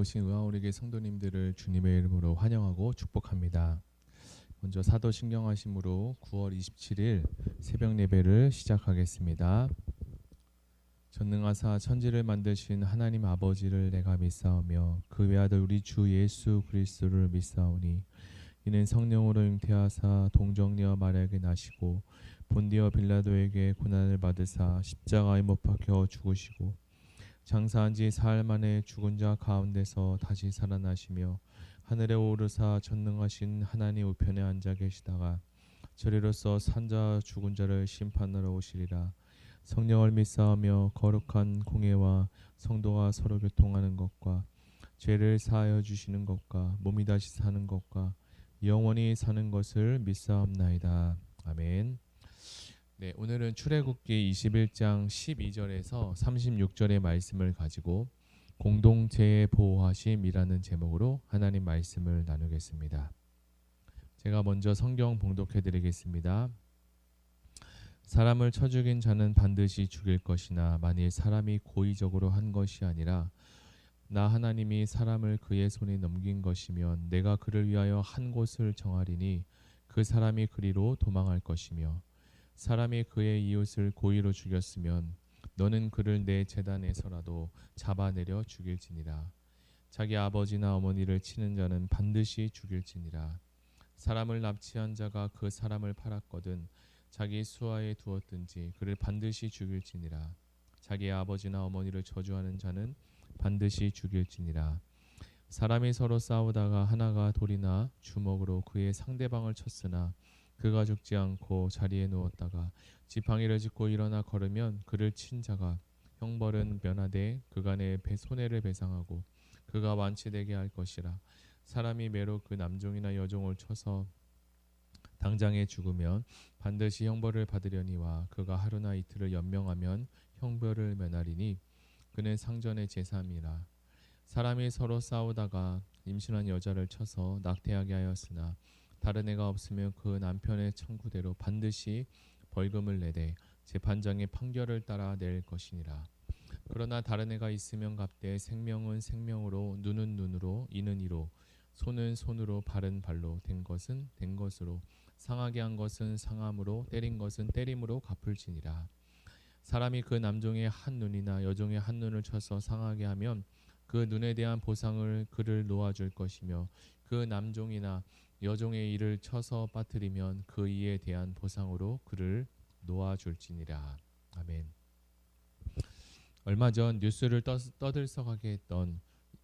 오신 의아오리게 성도님들을 주님의 이름으로 환영하고 축복합니다. 먼저 사도신경하심으로 9월 27일 새벽 예배를 시작하겠습니다. 전능하사 천지를 만드신 하나님 아버지를 내가 믿사오며 그 외아들 우리 주 예수 그리스도를 믿사오니 이는 성령으로 잉태하사 동정녀 마리아에게 나시고 본디어 빌라도에게 고난을 받으사 십자가에 못 박혀 죽으시고 장사한 지 사흘 만에 죽은 자 가운데서 다시 살아나시며 하늘에 오르사 전능하신 하나님 우편에 앉아 계시다가 저리로서 산자 죽은 자를 심판하러 오시리라. 성령을 믿사오며 거룩한 공예와 성도가 서로 교통하는 것과 죄를 사하여 주시는 것과 몸이 다시 사는 것과 영원히 사는 것을 믿사옵나이다. 아멘. 네, 오늘은 출애굽기 21장 12절에서 36절의 말씀을 가지고 공동체의 보호하심이라는 제목으로 하나님 말씀을 나누겠습니다. 제가 먼저 성경 봉독해 드리겠습니다. 사람을 쳐 죽인 자는 반드시 죽일 것이나 만일 사람이 고의적으로 한 것이 아니라 나 하나님이 사람을 그의 손에 넘긴 것이면 내가 그를 위하여 한 곳을 정하리니 그 사람이 그리로 도망할 것이며 사람이 그의 이웃을 고의로 죽였으면 너는 그를 내 제단에서라도 잡아내려 죽일지니라. 자기 아버지나 어머니를 치는 자는 반드시 죽일지니라. 사람을 납치한 자가 그 사람을 팔았거든 자기 수하에 두었든지 그를 반드시 죽일지니라. 자기 아버지나 어머니를 저주하는 자는 반드시 죽일지니라. 사람이 서로 싸우다가 하나가 돌이나 주먹으로 그의 상대방을 쳤으나 그가 죽지 않고 자리에 누웠다가 지팡이를 짚고 일어나 걸으면 그를 친 자가 형벌은 면하되 그간의 손해를 배상하고 그가 완치되게 할 것이라. 사람이 매로 그 남종이나 여종을 쳐서 당장에 죽으면 반드시 형벌을 받으려니와 그가 하루나 이틀을 연명하면 형벌을 면하리니 그는 상전의 제3이라. 사람이 서로 싸우다가 임신한 여자를 쳐서 낙태하게 하였으나 다른 애가 없으면 그 남편의 청구대로 반드시 벌금을 내되 재판장의 판결을 따라 낼 것이니라. 그러나 다른 애가 있으면 값되 생명은 생명으로 눈은 눈으로 이는 이로 손은 손으로 발은 발로 된 것은 된 것으로 상하게 한 것은 상함으로 때린 것은 때림으로 갚을지니라. 사람이 그 남종의 한 눈이나 여종의 한 눈을 쳐서 상하게 하면 그 눈에 대한 보상을 그를 놓아줄 것이며 그 남종이나 여종의 이를 쳐서 빠뜨리면 그 이에 대한 보상으로 그를 놓아줄지니라. 아멘. 얼마 전 뉴스를 떠들썩하게 했던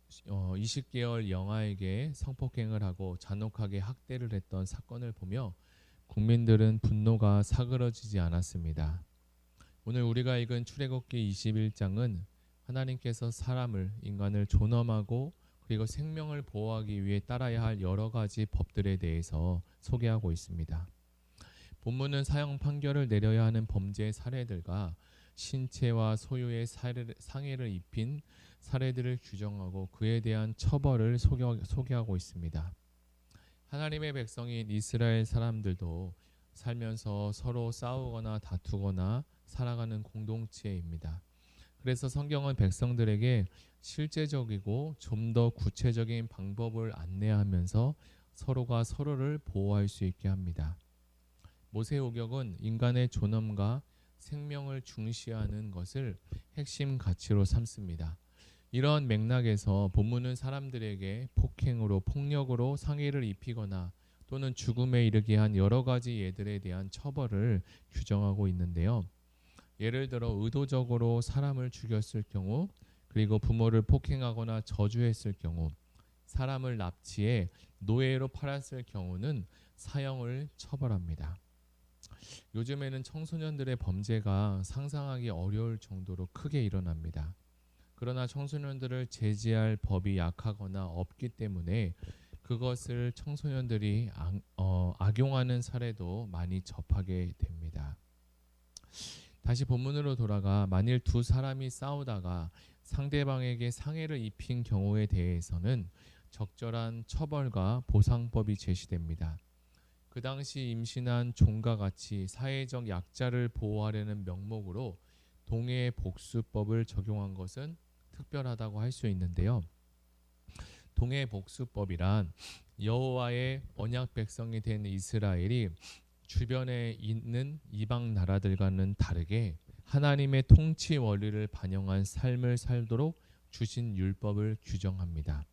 20개월 영아에게 성폭행을 하고 잔혹하게 학대를 했던 사건을 보며 국민들은 분노가 사그러지지 않았습니다. 오늘 우리가 읽은 출애굽기 21장은 하나님께서 인간을 존엄하고 그리고 생명을 보호하기 위해 따라야 할 여러 가지 법들에 대해서 소개하고 있습니다. 본문은 사형 판결을 내려야 하는 범죄 사례들과 신체와 소유의 상해를 입힌 사례들을 규정하고 그에 대한 처벌을 소개하고 있습니다. 하나님의 백성인 이스라엘 사람들도 살면서 서로 싸우거나 다투거나 살아가는 공동체입니다. 그래서 성경은 백성들에게 실제적이고 좀 더 구체적인 방법을 안내하면서 서로가 서로를 보호할 수 있게 합니다. 모세오경은 인간의 존엄과 생명을 중시하는 것을 핵심 가치로 삼습니다. 이런 맥락에서 본문은 사람들에게 폭력으로 상해를 입히거나 또는 죽음에 이르게 한 여러 가지 예들에 대한 처벌을 규정하고 있는데요. 예를 들어 의도적으로 사람을 죽였을 경우, 그리고 부모를 폭행하거나 저주했을 경우, 사람을 납치해 노예로 팔았을 경우는 사형을 처벌합니다. 요즘에는 청소년들의 범죄가 상상하기 어려울 정도로 크게 일어납니다. 그러나 청소년들을 제지할 법이 약하거나 없기 때문에 그것을 청소년들이 악용하는 사례도 많이 접하게 됩니다. 다시 본문으로 돌아가 만일 두 사람이 싸우다가 상대방에게 상해를 입힌 경우에 대해서는 적절한 처벌과 보상법이 제시됩니다. 그 당시 임신한 종과 같이 사회적 약자를 보호하려는 명목으로 동해 복수법을 적용한 것은 특별하다고 할 수 있는데요. 동해복수법이란 여호와의 언약 백성이 된 이스라엘이 주변에 있는 이방 나라들과는 다르게 하나님의 통치 원리를 반영한 삶을 살도록 주신 율법을 규정합니다.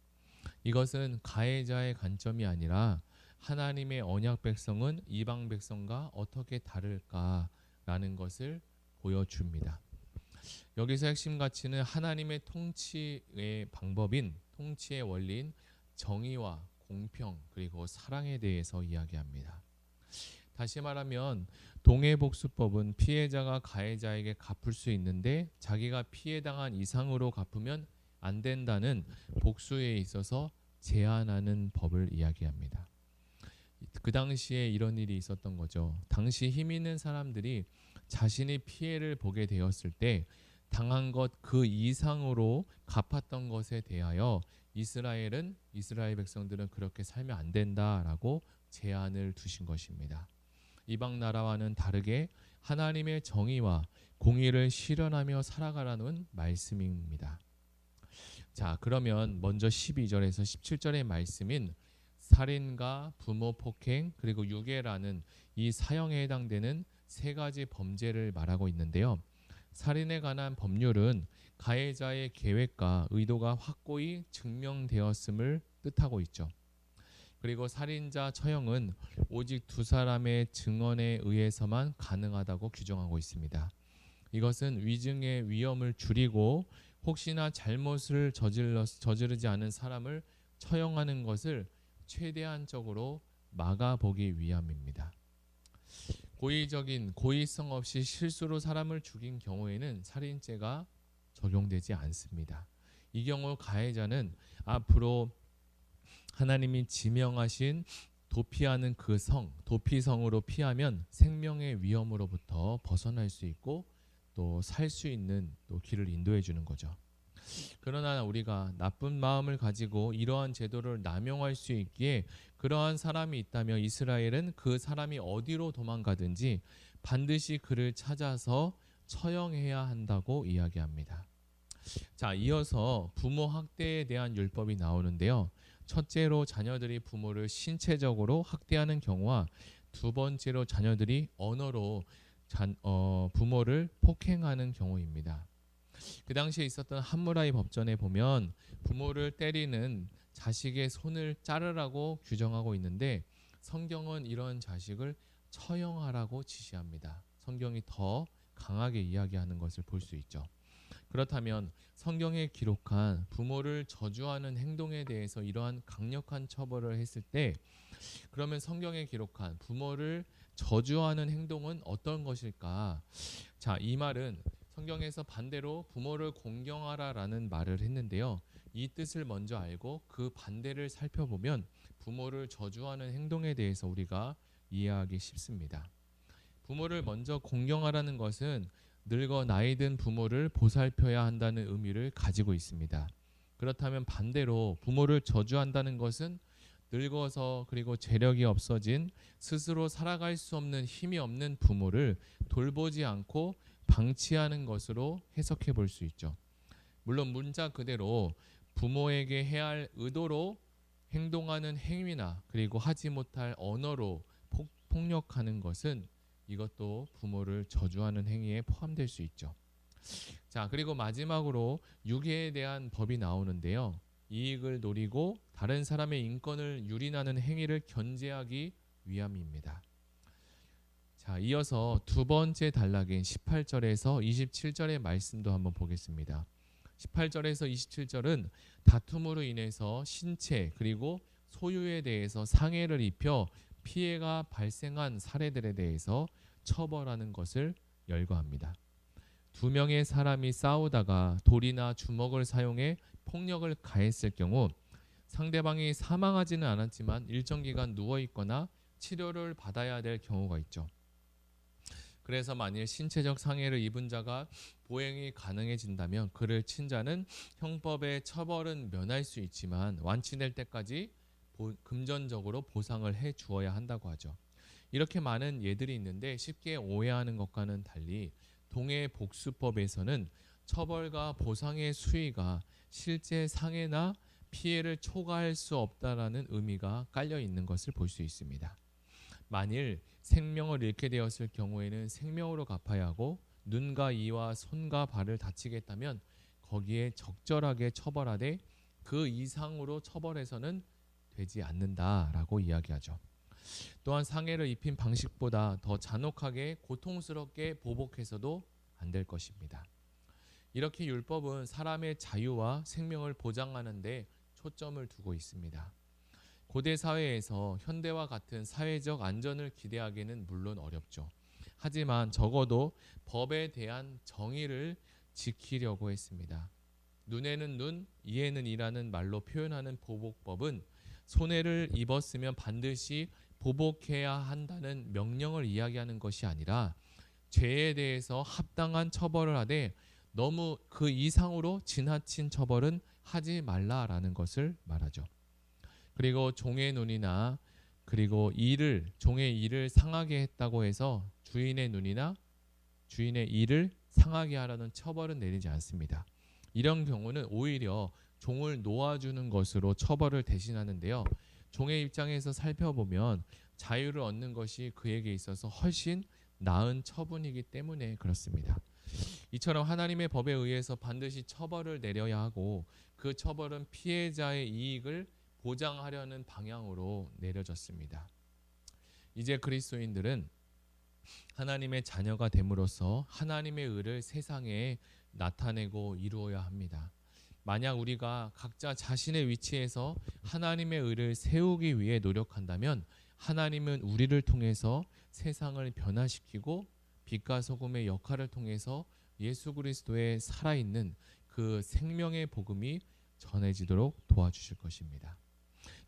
이것은 가해자의 관점이 아니라 하나님의 언약 백성은 이방 백성과 어떻게 다를까라는 것을 보여줍니다. 여기서 핵심 가치는 하나님의 통치의 방법인 통치의 원리인 정의와 공평 그리고 사랑에 대해서 이야기합니다. 다시 말하면 동해복수법은 피해자가 가해자에게 갚을 수 있는데 자기가 피해당한 이상으로 갚으면 안 된다는 복수에 있어서 제한하는 법을 이야기합니다. 그 당시에 이런 일이 있었던 거죠. 당시 힘 있는 사람들이 자신이 피해를 보게 되었을 때 당한 것 그 이상으로 갚았던 것에 대하여 이스라엘 백성들은 그렇게 살면 안 된다라고 제한을 두신 것입니다. 이방 나라와는 다르게 하나님의 정의와 공의를 실현하며 살아가라는 말씀입니다. 자, 그러면 먼저 12절에서 17절의 말씀인 살인과 부모 폭행 그리고 유괴라는 이 사형에 해당되는 세 가지 범죄를 말하고 있는데요. 살인에 관한 법률은 가해자의 계획과 의도가 확고히 증명되었음을 뜻하고 있죠. 그리고 살인자 처형은 오직 두 사람의 증언에 의해서만 가능하다고 규정하고 있습니다. 이것은 위증의 위험을 줄이고 혹시나 잘못을 저지르지 않은 사람을 처형하는 것을 최대한적으로 막아보기 위함입니다. 고의성 없이 실수로 사람을 죽인 경우에는 살인죄가 적용되지 않습니다. 이 경우 가해자는 앞으로 하나님이 지명하신 도피하는 그 도피성으로 피하면 생명의 위험으로부터 벗어날 수 있고 또 살 수 있는 또 길을 인도해 주는 거죠. 그러나 우리가 나쁜 마음을 가지고 이러한 제도를 남용할 수 있기에 그러한 사람이 있다면 이스라엘은 그 사람이 어디로 도망가든지 반드시 그를 찾아서 처형해야 한다고 이야기합니다. 자, 이어서 부모 학대에 대한 율법이 나오는데요. 첫째로 자녀들이 부모를 신체적으로 학대하는 경우와 두 번째로 자녀들이 언어로 부모를 폭행하는 경우입니다. 그 당시에 있었던 함무라이 법전에 보면 부모를 때리는 자식의 손을 자르라고 규정하고 있는데 성경은 이런 자식을 처형하라고 지시합니다. 성경이 더 강하게 이야기하는 것을 볼 수 있죠. 그렇다면 성경에 기록한 부모를 저주하는 행동에 대해서 이러한 강력한 처벌을 했을 때 그러면 성경에 기록한 부모를 저주하는 행동은 어떤 것일까? 자, 이 말은 성경에서 반대로 부모를 공경하라라는 말을 했는데요. 이 뜻을 먼저 알고 그 반대를 살펴보면 부모를 저주하는 행동에 대해서 우리가 이해하기 쉽습니다. 부모를 먼저 공경하라는 것은 늙어 나이든 부모를 보살펴야 한다는 의미를 가지고 있습니다. 그렇다면 반대로 부모를 저주한다는 것은 늙어서 그리고 재력이 없어진 스스로 살아갈 수 없는 힘이 없는 부모를 돌보지 않고 방치하는 것으로 해석해 볼 수 있죠. 물론 문자 그대로 부모에게 해야 할 의도로 행동하는 행위나 그리고 하지 못할 언어로 폭력하는 것은 이것도 부모를 저주하는 행위에 포함될 수 있죠. 자, 그리고 마지막으로 유괴에 대한 법이 나오는데요. 이익을 노리고 다른 사람의 인권을 유린하는 행위를 견제하기 위함입니다. 자, 이어서 두 번째 단락인 18절에서 27절의 말씀도 한번 보겠습니다. 18절에서 27절은 다툼으로 인해서 신체 그리고 소유에 대해서 상해를 입혀 피해가 발생한 사례들에 대해서 처벌하는 것을 열거합니다. 두 명의 사람이 싸우다가 돌이나 주먹을 사용해 폭력을 가했을 경우 상대방이 사망하지는 않았지만 일정 기간 누워 있거나 치료를 받아야 될 경우가 있죠. 그래서 만일 신체적 상해를 입은 자가 보행이 가능해진다면 그를 친 자는 형법의 처벌은 면할 수 있지만 완치될 때까지 금전적으로 보상을 해 주어야 한다고 하죠. 이렇게 많은 예들이 있는데 쉽게 오해하는 것과는 달리 동해복수법에서는 처벌과 보상의 수위가 실제 상해나 피해를 초과할 수 없다라는 의미가 깔려 있는 것을 볼 수 있습니다. 만일 생명을 잃게 되었을 경우에는 생명으로 갚아야 하고 눈과 이와 손과 발을 다치게 했다면 거기에 적절하게 처벌하되 그 이상으로 처벌해서는 되지 않는다라고 이야기하죠. 또한 상해를 입힌 방식보다 더 잔혹하게 고통스럽게 보복해서도 안 될 것입니다. 이렇게 율법은 사람의 자유와 생명을 보장하는 데 초점을 두고 있습니다. 고대 사회에서 현대와 같은 사회적 안전을 기대하기는 물론 어렵죠. 하지만 적어도 법에 대한 정의를 지키려고 했습니다. 눈에는 눈, 이에는 이라는 말로 표현하는 보복법은 손해를 입었으면 반드시 보복해야 한다는 명령을 이야기하는 것이 아니라 죄에 대해서 합당한 처벌을 하되 너무 그 이상으로 지나친 처벌은 하지 말라라는 것을 말하죠. 그리고 종의 눈이나 그리고 종의 일을 상하게 했다고 해서 주인의 눈이나 주인의 일을 상하게 하라는 처벌은 내리지 않습니다. 이런 경우는 오히려 종을 놓아주는 것으로 처벌을 대신하는데요. 종의 입장에서 살펴보면 자유를 얻는 것이 그에게 있어서 훨씬 나은 처분이기 때문에 그렇습니다. 이처럼 하나님의 법에 의해서 반드시 처벌을 내려야 하고 그 처벌은 피해자의 이익을 보장하려는 방향으로 내려졌습니다. 이제 그리스도인들은 하나님의 자녀가 됨으로써 하나님의 의를 세상에 나타내고 이루어야 합니다. 만약 우리가 각자 자신의 위치에서 하나님의 의를 세우기 위해 노력한다면 하나님은 우리를 통해서 세상을 변화시키고 빛과 소금의 역할을 통해서 예수 그리스도의 살아있는 그 생명의 복음이 전해지도록 도와주실 것입니다.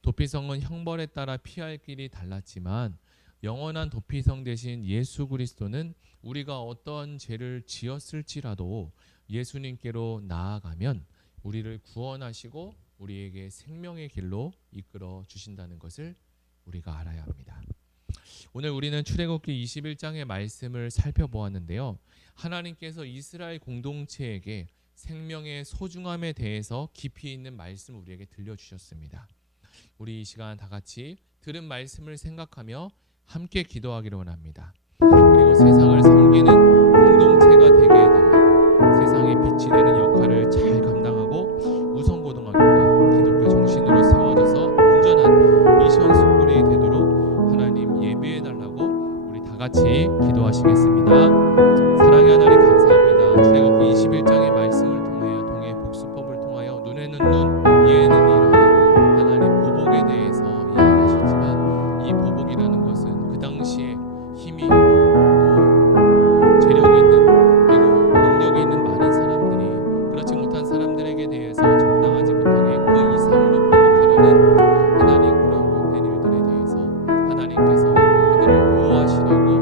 도피성은 형벌에 따라 피할 길이 달랐지만 영원한 도피성 대신 예수 그리스도는 우리가 어떤 죄를 지었을지라도 예수님께로 나아가면 우리를 구원하시고 우리에게 생명의 길로 이끌어 주신다는 것을 우리가 알아야 합니다. 오늘 우리는 출애굽기 21장의 말씀을 살펴보았는데요. 하나님께서 이스라엘 공동체에게 생명의 소중함에 대해서 깊이 있는 말씀을 우리에게 들려주셨습니다. 우리 이 시간 다 같이 들은 말씀을 생각하며 함께 기도하기를 원합니다. 그리고 세상을 섬기는 공동체가 되게 해달라고, 세상에 빛이 되는 역할을 잘 감당하고 우성고등학교가 기독교 정신으로 세워져서 온전한 미션 스쿨이 되도록 하나님 예배해달라고 우리 다 같이 기도하시겠습니다. 사랑의 하나님 감사합니다. 출애굽기 21장의 말씀을 통해 복수법을 통하여 눈에는 눈, 이에는 이라는 하나님 보복에 대해서 이야기하셨지만 이 보복이라는 것은 그 당시에 힘이 있고 또 재력이 있는 그리고 능력이 있는 많은 사람들이 그렇지 못한 사람들에게 대해서 적당하지 못하게 그 이상으로 보복하려는 하나님 그런 못된 일들에 대해서 하나님께서 그들을 보호하시려고